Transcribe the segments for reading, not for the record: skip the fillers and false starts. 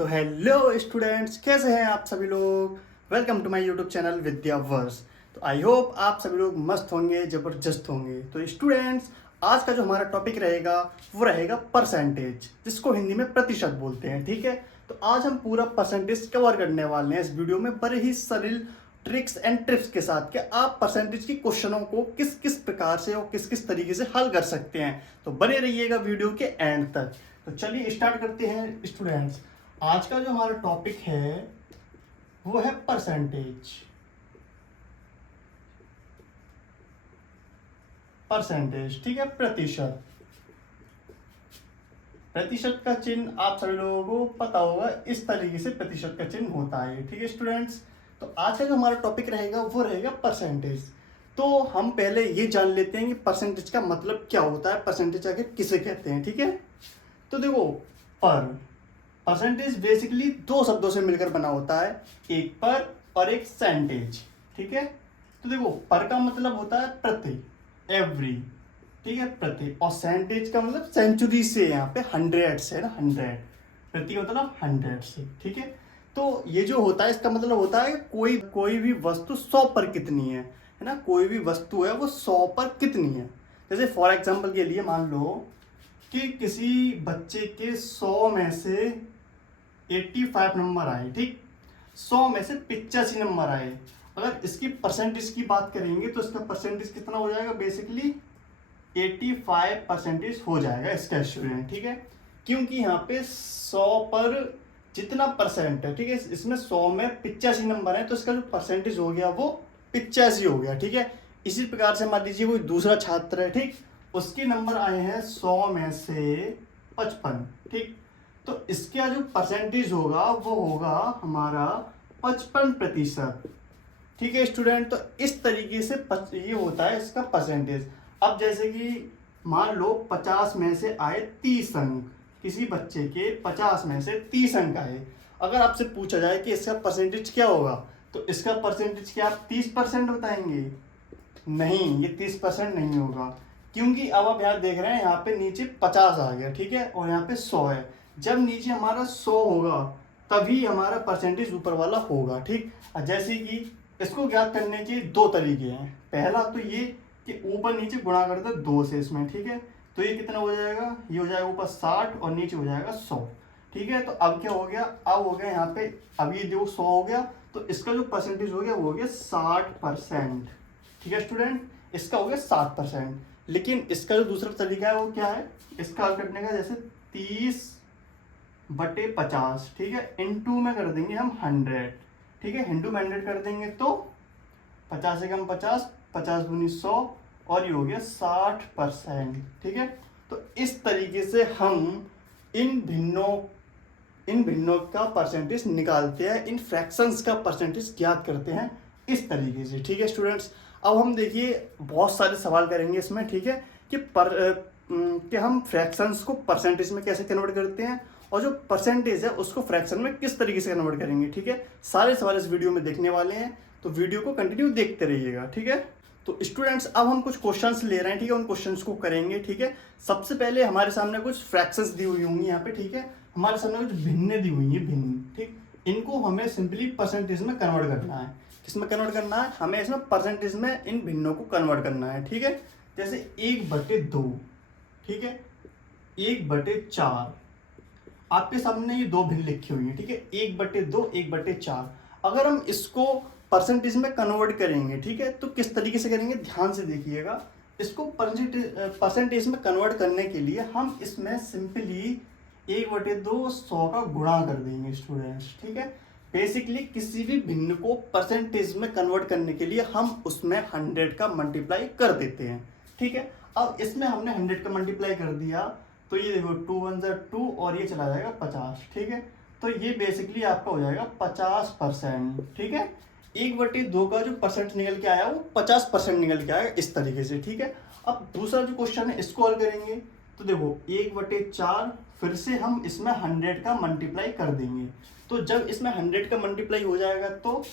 तो hello students, कैसे हैं आप सभी लोग। Welcome to my YouTube channel Vidyaverse. तो आई होप आप सभी लोग मस्त होंगे, ज़बरदस्त होंगे। तो स्टूडेंट्स, आज का जो हमारा टॉपिक रहेगा वो रहेगा परसेंटेज, जिसको हिंदी में प्रतिशत बोलते हैं। ठीक है, तो आज हम पूरा परसेंटेज कवर करने वाले हैं इस वीडियो में, बड़े ही सरल ट्रिक्स एंड टिप्स के साथ कि आप परसेंटेज की क्वेश्चनों को किस किस प्रकार से और किस किस तरीके से हल कर सकते हैं। तो बने रहिएगा वीडियो के एंड तक। तो चलिए स्टार्ट करते हैं स्टूडेंट्स। आज का जो हमारा टॉपिक है वो है परसेंटेज। परसेंटेज, ठीक है, प्रतिशत। प्रतिशत का चिन्ह आप सभी लोगों को पता होगा, इस तरीके से प्रतिशत का चिन्ह होता है। ठीक है स्टूडेंट्स, तो आज का जो हमारा टॉपिक रहेगा वो रहेगा परसेंटेज। तो हम पहले ये जान लेते हैं कि परसेंटेज का मतलब क्या होता है, परसेंटेज आखिर किसे कहते हैं। ठीक है, तो देखो, परसेंटेज बेसिकली दो शब्दों से मिलकर बना होता है, एक पर और एक सेंटेज। ठीक है, तो देखो, पर का मतलब होता है प्रति, एवरी। ठीक है, प्रति, और सेंटेज का मतलब सेंचुरी से, यहाँ पे हंड्रेड से है ना, हंड्रेड। प्रति मतलब हंड्रेड से। ठीक है, तो ये जो होता है इसका मतलब होता है कोई कोई भी वस्तु 100 पर कितनी है ना, कोई भी वस्तु है वो 100 पर कितनी है। जैसे फॉर एग्जाम्पल के लिए मान लो कि किसी बच्चे के 100 में से 85 नंबर आए। ठीक, 100 में से 85 नंबर आए। अगर इसकी परसेंटेज की बात करेंगे तो इसका परसेंटेज कितना हो जाएगा, बेसिकली 85% हो जाएगा इसका स्टूडेंट। ठीक है, क्योंकि यहाँ पे 100 पर जितना परसेंट है, ठीक है, इसमें 100 में 85 नंबर है, तो इसका जो परसेंटेज हो गया वो 85 हो गया। ठीक है, इसी प्रकार से मान लीजिए कोई दूसरा छात्र है, ठीक, उसके नंबर आए हैं 100 में से 55। ठीक, तो इसका जो परसेंटेज होगा वो होगा हमारा 55%। ठीक है स्टूडेंट, तो इस तरीके से ये होता है इसका परसेंटेज। अब जैसे कि मान लो 50 में से आए 30 अंक, किसी बच्चे के 50 में से 30 अंक आए। अगर आपसे पूछा जाए कि इसका परसेंटेज क्या होगा, तो इसका परसेंटेज क्या आप 30% बताएंगे? नहीं, ये 30% नहीं होगा, क्योंकि अब आप यहाँ देख रहे हैं, यहाँ पे नीचे 50 आ गया। ठीक है, और यहाँ पे 100 है। जब नीचे हमारा 100 होगा तभी हमारा परसेंटेज ऊपर वाला होगा। ठीक, जैसे कि इसको ज्ञात करने के दो तरीके हैं। पहला तो ये कि ऊपर नीचे गुणा कर दो 2 से इसमें। ठीक है, तो ये कितना हो जाएगा, ये हो जाएगा ऊपर 60 और नीचे हो जाएगा 100। ठीक है, तो अब क्या हो गया, अब हो गया यहाँ पे, अब ये जो 100 हो गया, तो इसका जो परसेंटेज हो गया वो हो गया 60%। ठीक है स्टूडेंट, इसका हो गया 60%। लेकिन इसका जो दूसरा तरीका है वो क्या है, इसका हल करने का, जैसे 30/50, ठीक है, इनटू में कर देंगे हम 100। ठीक है, इनटू में 100 कर देंगे तो 50 से कम 50, 50 दूनी 100, और ये हो गया 60%। ठीक है, तो इस तरीके से हम इन भिन्नों का परसेंटेज निकालते हैं, इन फ्रैक्शंस का परसेंटेज ज्ञात करते हैं इस तरीके से। ठीक है स्टूडेंट्स, अब हम देखिए बहुत सारे सवाल करेंगे इसमें। ठीक है, कि हम फ्रैक्शंस को परसेंटेज में कैसे कन्वर्ट करते हैं, और जो परसेंटेज है उसको फ्रैक्शन में किस तरीके से कन्वर्ट करेंगे। ठीक है, सारे सवाल इस वीडियो में देखने वाले हैं, तो वीडियो को कंटिन्यू देखते रहिएगा। ठीक है, तो स्टूडेंट्स, अब हम कुछ क्वेश्चंस ले रहे हैं। ठीक है, उन क्वेश्चंस को करेंगे। ठीक है, सबसे पहले हमारे सामने कुछ फ्रैक्शंस दी हुई होंगी यहाँ पे। ठीक है, हमारे सामने कुछ भिन्न दी हुई है, भिन्न। ठीक, इनको हमें सिंपली परसेंटेज में कन्वर्ट करना है। किसमें कन्वर्ट करना है, हमें इसमें परसेंटेज में इन भिन्नों को कन्वर्ट करना है। ठीक है, जैसे 1/2, ठीक है, 1/4, आपके सामने ये दो भिन्न लिखी हुई है। ठीक है, 1/2, 1/4। अगर हम इसको परसेंटेज में कन्वर्ट करेंगे, ठीक है, तो किस तरीके से करेंगे, ध्यान से देखिएगा। इसको परसेंटेज में कन्वर्ट करने के लिए हम इसमें सिंपली 1/2 100 का गुणा कर देंगे स्टूडेंट्स। ठीक है, बेसिकली किसी भी भिन्न को परसेंटेज में कन्वर्ट करने के लिए हम उसमें 100 का मल्टीप्लाई कर देते हैं। ठीक है, अब इसमें हमने 100 का मल्टीप्लाई कर दिया, तो ये देखो 2 1 2 और ये चला जाएगा 50। ठीक है, तो ये बेसिकली आपका हो जाएगा 50%। ठीक है, 1/2 का जो परसेंट निकल के आया वो 50% निकल के आया इस तरीके से। ठीक है, अब दूसरा जो क्वेश्चन है इसको हल करेंगे, तो देखो 1/4, फिर से हम इसमें 100 का मल्टीप्लाई कर देंगे। तो जब इसमें 100 का मल्टीप्लाई हो जाएगा तो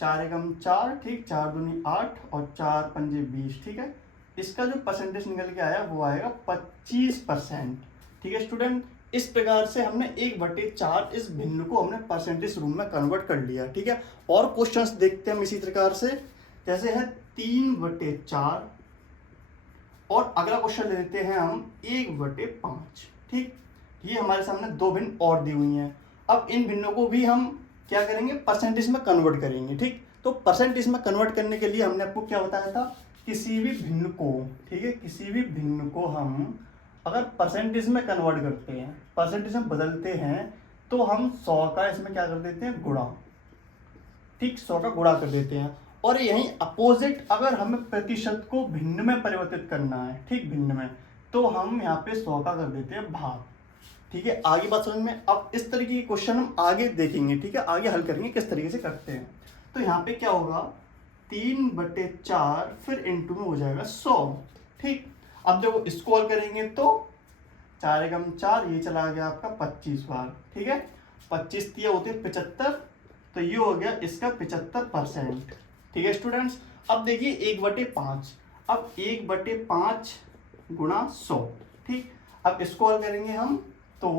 4 एकम 4, ठीक, 4 दूनी 8 और 4 पंजे 20। ठीक है, इसका जो परसेंटेज निकल के आया वो आएगा 25%। ठीक है स्टूडेंट, इस प्रकार से हमने 1/4 इस भिन्न को हमने परसेंटेज रूप में कन्वर्ट कर लिया, ठीक है। और क्वेश्चंस देखते हैं हम इसी प्रकार से, जैसे है 3/4 और अगला क्वेश्चन ले लेते हैं हम 1/5, ठीक। ये हमारे सामने दो भिन्न और दी हुई हैं। अब इन भिन्नों को भी हम क्या करेंगे, परसेंटेज में कन्वर्ट करेंगे, ठीक। तो परसेंटेज में कन्वर्ट करने के लिए हमने आपको क्या बताया था, किसी भी भिन्न को, ठीक है, किसी भी भिन्न को हम अगर परसेंटेज में कन्वर्ट करते हैं, परसेंटेज में बदलते हैं, तो हम 100 का इसमें क्या कर देते हैं, गुणा, ठीक, 100 का गुणा कर देते हैं। और यहीं अपोजिट अगर हमें प्रतिशत को भिन्न में परिवर्तित करना है, ठीक, भिन्न में, तो हम यहाँ पे 100 का कर देते हैं भाग, ठीक है। आगे बात समझ में। अब इस तरीके के क्वेश्चन हम आगे देखेंगे, ठीक है, आगे हल करेंगे किस तरीके से करते हैं। तो यहाँ पे क्या होगा, 3/4 फिर इंटू में हो जाएगा 100, ठीक। अब देखो इसको हल करेंगे तो 4 एकम 4, ये चला गया आपका 25 बार, ठीक है। 25 दिया होते 75, तो ये हो गया इसका 75%, ठीक है स्टूडेंट्स। अब देखिए 1/5, अब 1/5 गुणा 100, ठीक। अब इसको हल करेंगे हम तो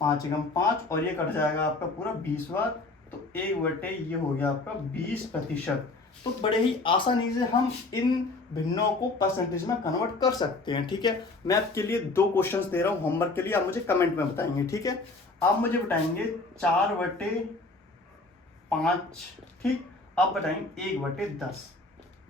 5 एकम 5 और ये कट जाएगा आपका पूरा 20 बार, तो 1/, ये हो गया आपका 20%। तो बड़े ही आसानी से हम इन भिन्नों को परसेंटेज में कन्वर्ट कर सकते हैं, ठीक है। मैं आपके लिए 2 क्वेश्चंस दे रहा हूँ होमवर्क के लिए, आप मुझे कमेंट में बताएंगे, ठीक है। आप मुझे बताएंगे 4/5, ठीक। आप बताएंगे 1/10।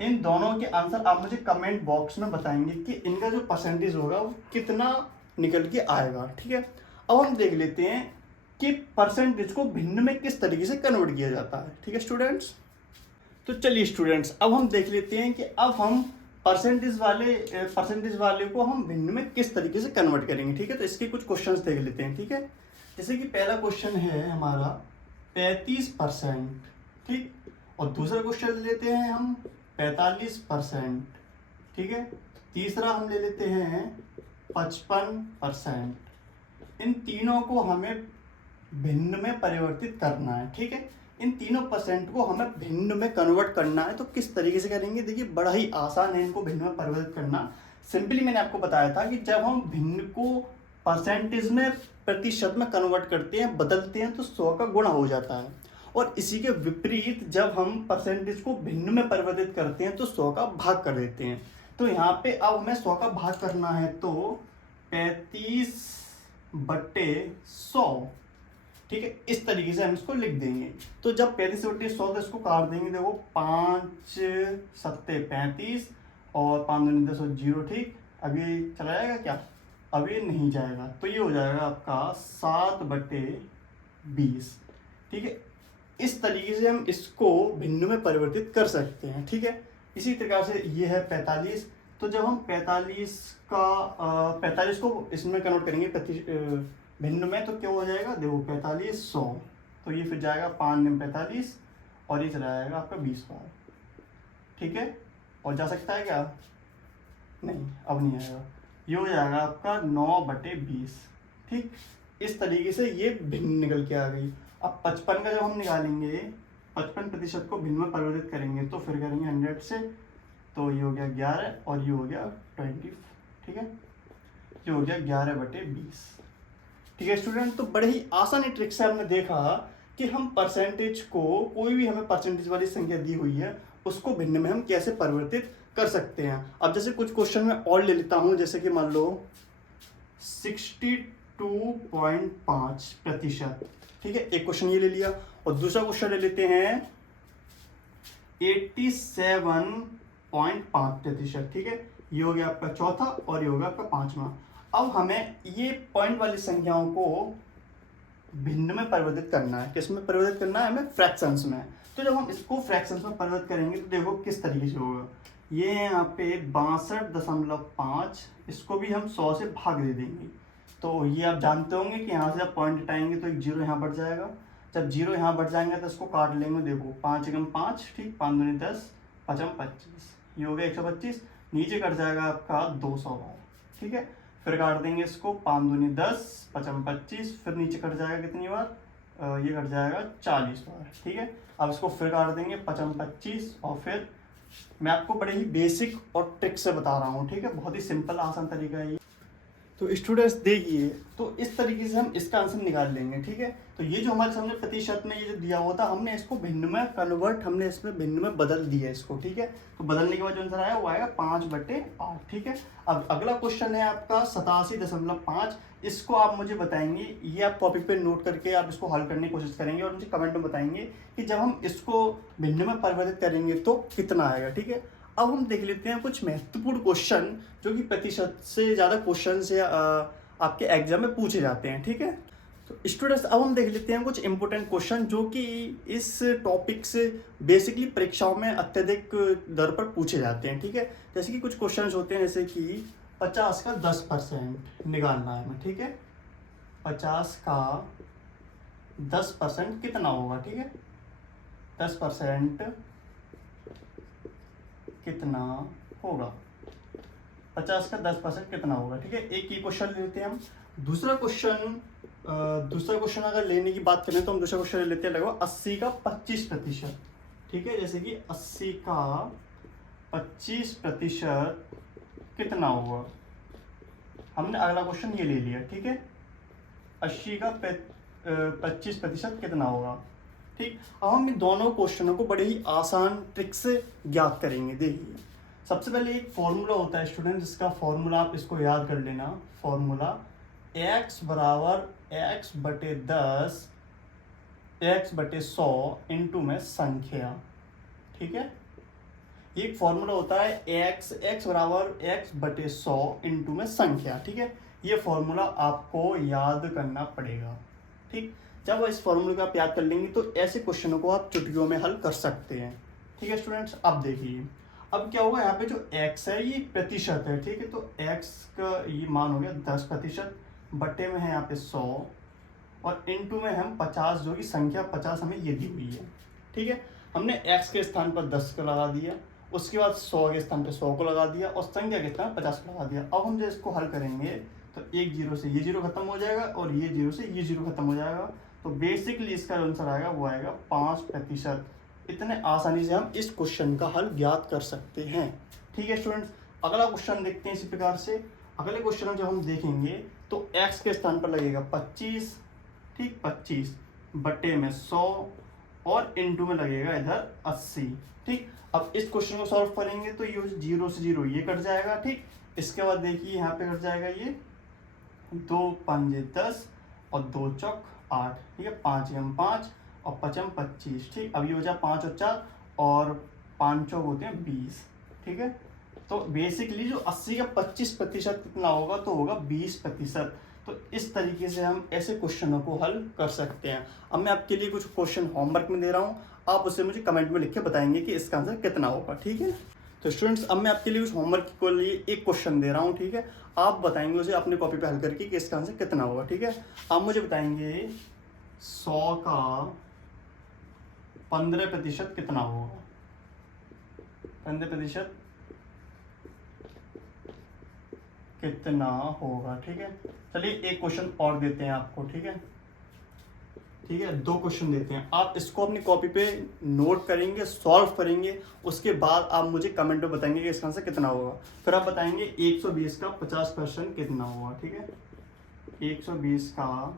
इन दोनों के आंसर आप मुझे कमेंट बॉक्स में बताएंगे कि इनका जो परसेंटेज होगा वो कितना निकल के आएगा, ठीक है। अब हम देख लेते हैं कि परसेंटेज को भिन्न में किस तरीके से कन्वर्ट किया जाता है, ठीक है स्टूडेंट्स। तो चलिए स्टूडेंट्स, अब हम देख लेते हैं कि अब हम परसेंटेज वाले को हम भिन्न में किस तरीके से कन्वर्ट करेंगे, ठीक है। तो इसके कुछ क्वेश्चंस देख लेते हैं, ठीक है। जैसे कि पहला क्वेश्चन है हमारा 35%, ठीक। और दूसरा क्वेश्चन ले लेते हैं हम 45%, ठीक है। तीसरा हम ले लेते हैं 55%। इन तीनों को हमें भिन्न में परिवर्तित करना है, ठीक है। इन तीनों परसेंट को हमें भिन्न में कन्वर्ट करना है, तो किस तरीके से करेंगे, देखिए बड़ा ही आसान है इनको भिन्न में परिवर्तित करना। सिंपली मैंने आपको बताया था कि जब हम भिन्न को परसेंटेज में, प्रतिशत में कन्वर्ट करते हैं, बदलते हैं, तो 100 का गुणा हो जाता है। और इसी के विपरीत जब हम परसेंटेज को भिन्न में परिवर्तित करते हैं तो 100 का भाग कर देते हैं। तो यहाँ पे अब हमें 100 का भाग करना है, तो 35/100, ठीक है। इस तरीके से हम इसको लिख देंगे। तो जब 35/100 तो इसको काट देंगे, देखो 5 सत्ते 35 और 5 दूनी 10 और 0, ठीक। अभी चला जाएगा क्या, अभी नहीं जाएगा, तो ये हो जाएगा आपका 7/20, ठीक है। इस तरीके से हम इसको भिन्न में परिवर्तित कर सकते हैं, ठीक है। इसी प्रकार से ये है 45, तो जब हम 45 को इसमें कन्वर्ट करेंगे भिन्न में, तो क्या हो जाएगा, देखो 4500, तो ये फिर जाएगा 5 में 45 और ये चला जाएगा आपका 20 बार, ठीक है। और जा सकता है क्या, नहीं, अब नहीं आएगा, ये हो जाएगा आपका 9/20, ठीक। इस तरीके से ये भिन्न निकल के आ गई। अब 55 का जब हम निकालेंगे, 55% को भिन्न में परिवर्तित करेंगे, तो फिर करेंगे 100 से, तो ये हो गया 11 और ये हो गया 20, ठीक है। ये हो गया 11/20, ठीक है स्टूडेंट। तो बड़े ही आसानी ट्रिक से हमने देखा कि हम परसेंटेज को, कोई भी हमें परसेंटेज वाली संख्या दी हुई है, उसको भिन्न में हम कैसे परिवर्तित कर सकते हैं। अब जैसे कुछ क्वेश्चन में और ले लेता हूँ, जैसे कि मान लो 62.5%, ठीक है। एक क्वेश्चन ये ले लिया और दूसरा क्वेश्चन ले लेते हैं 87.5%, ठीक है। ये हो गया आपका चौथा और ये हो गया आपका 5वां। अब हमें ये पॉइंट वाली संख्याओं को भिन्न में परिवर्तित करना है। किस में परिवर्तित करना है, हमें फ्रैक्शंस में। तो जब हम इसको फ्रैक्शंस में परिवर्तित करेंगे तो देखो किस तरीके से होगा। ये यहाँ पे 62.5, इसको भी हम 100 से भाग दे देंगे। तो ये आप जानते होंगे कि यहाँ से जब पॉइंट हटाएंगे तो एक 0 यहाँ बढ़ जाएगा। जब 0 यहाँ बढ़ जाएंगे तो इसको काट लेंगे, देखो 5 एकम 5, ठीक, 5 दूनी 10, 5 एकम 25, ये हो गया 125। नीचे कट जाएगा आपका 200 बार, ठीक है। फिर काट देंगे इसको, 5 दूनी 10, 5 एकम 25, फिर नीचे कट जाएगा कितनी बार, ये कट जाएगा 40 बार, ठीक है। अब इसको फिर काट देंगे 5 एकम 25 और फिर मैं आपको बड़े ही बेसिक और ट्रिक से बता रहा हूँ, ठीक है। बहुत ही सिंपल आसान तरीका है ये। तो स्टूडेंट्स देखिए, तो इस तरीके से हम इसका आंसर निकाल लेंगे, ठीक है। तो ये जो हमारे सामने प्रतिशत में ये जो दिया हुआ था, हमने इसको भिन्न में कन्वर्ट, हमने इसमें भिन्न में बदल दिया इसको, ठीक है। तो बदलने के बाद जो आंसर आया वो आएगा 5/8, ठीक है। अब अगला क्वेश्चन है आपका 87.5। इसको आप मुझे बताएंगे, ये आप कॉपी पे नोट करके आप इसको हल करने की कोशिश करेंगे और मुझे कमेंट में बताएंगे कि जब हम इसको भिन्न में परिवर्तित करेंगे तो कितना आएगा, ठीक है। अब हम देख लेते हैं कुछ महत्वपूर्ण क्वेश्चन जो कि प्रतिशत से ज़्यादा क्वेश्चन से आपके एग्जाम में पूछे जाते हैं, ठीक है। तो स्टूडेंट्स अब हम देख लेते हैं कुछ इंपॉर्टेंट क्वेश्चन जो कि इस टॉपिक से बेसिकली परीक्षाओं में अत्यधिक दर पर पूछे जाते हैं, ठीक है। जैसे कि कुछ क्वेश्चन होते हैं, जैसे कि 50 का 10% निकालना है हमें, ठीक है। 50 का 10% कितना होगा, ठीक है। 10% कितना होगा, 50 का 10% कितना होगा, ठीक है। एक ही क्वेश्चन लेते हैं हम। दूसरा क्वेश्चन अगर लेने की बात करें तो हम दूसरा क्वेश्चन ले लेते हैं लगभग 80 का 25%, ठीक है। जैसे कि 80 का 25% कितना होगा, हमने अगला क्वेश्चन ये ले लिया, ठीक है। 80 का 25% कितना होगा, ठीक। अब हम इन दोनों क्वेश्चनों को बड़े ही आसान ट्रिक से ज्ञात करेंगे। देखिए, सबसे पहले एक फॉर्मूला होता है स्टूडेंट, जिसका फॉर्मूला आप इसको याद कर लेना। फॉर्मूला x बराबर x/10 x/100 इंटू में संख्या, ठीक है। ये एक फॉर्मूला होता है x बराबर x/100 इंटू में संख्या, ठीक है। ये फॉर्मूला आपको याद करना पड़ेगा, ठीक। जब इस फॉर्मूले को आप याद कर लेंगे तो ऐसे क्वेश्चनों को आप चुटकियों में हल कर सकते हैं, ठीक है स्टूडेंट्स। अब देखिए, अब क्या होगा, यहाँ पे जो x है ये प्रतिशत है, ठीक है। तो x का ये मान हो गया 10%, बटे में है यहाँ पे 100 और इनटू में हम 50, जो कि संख्या 50 हमें ये दी हुई है, ठीक है। हमने x के स्थान पर 10 को लगा दिया, उसके बाद 100 के स्थान पर 100 को लगा दिया और संख्या के स्थान पर 50 को लगा दिया। अब हम जब इसको हल करेंगे तो एक जीरो से ये जीरो खत्म हो जाएगा और ये जीरो से ये जीरो खत्म हो जाएगा। तो बेसिकली इसका आंसर आएगा वो आएगा 5%। इतने आसानी से हम इस क्वेश्चन का हल ज्ञात कर सकते हैं, ठीक है स्टूडेंट्स। अगला क्वेश्चन देखते हैं इसी प्रकार से। अगले क्वेश्चन में जब हम देखेंगे तो x के स्थान पर लगेगा 25, ठीक, 25 बटे में 100 और इनटू में लगेगा इधर 80, ठीक। अब इस क्वेश्चन को सॉल्व करेंगे तो ये जीरो से जीरो ये कट जाएगा, ठीक। इसके बाद देखिए यहाँ पे कट जाएगा ये 2 5 10 और 2 चौक 8, ठीक है। 5 एम 5 और 5 एम 25, ठीक। अब ये बचा 5 और 4 और 5 चौक होते हैं 20, ठीक है। तो बेसिकली जो 80 का 25% कितना होगा, तो होगा 20%। तो इस तरीके से हम ऐसे क्वेश्चनों को हल कर सकते हैं। अब मैं आपके लिए कुछ क्वेश्चन होमवर्क में दे रहा हूँ, आप उसे मुझे कमेंट में लिख के बताएंगे कि इसका आंसर कितना होगा, ठीक है। तो स्टूडेंट्स अब मैं आपके लिए कुछ होमवर्क के लिए एक क्वेश्चन दे रहा हूँ, ठीक है। आप बताएंगे उसे अपने कॉपी पे हल करके कि इसका आंसर कितना होगा, ठीक है। आप मुझे बताएंगे 100 का 15% कितना होगा, 15% कितना होगा, ठीक है। चलिए एक क्वेश्चन और देते हैं आपको, ठीक है, ठीक है। 2 क्वेश्चन देते हैं, आप इसको अपनी कॉपी पे नोट करेंगे, सॉल्व करेंगे, उसके बाद आप मुझे कमेंट में बताएंगे कि इसका आंसर कितना होगा। फिर आप बताएंगे 120 का 50% कितना होगा, ठीक है। 120 का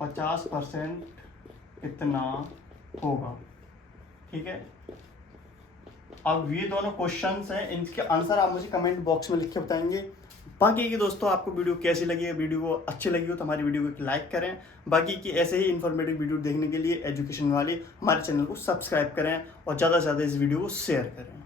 50% कितना होगा, ठीक है। अब ये दोनों क्वेश्चंस हैं, इनके आंसर आप मुझे कमेंट बॉक्स में लिख के बताएंगे। बाकी की दोस्तों आपको वीडियो कैसी लगी है, वीडियो को अच्छी लगी हो तो हमारी वीडियो को लाइक करें। बाकी की ऐसे ही इन्फॉर्मेटिव वीडियो देखने के लिए एजुकेशन वाले हमारे चैनल को सब्सक्राइब करें और ज़्यादा से ज़्यादा इस वीडियो को शेयर करें।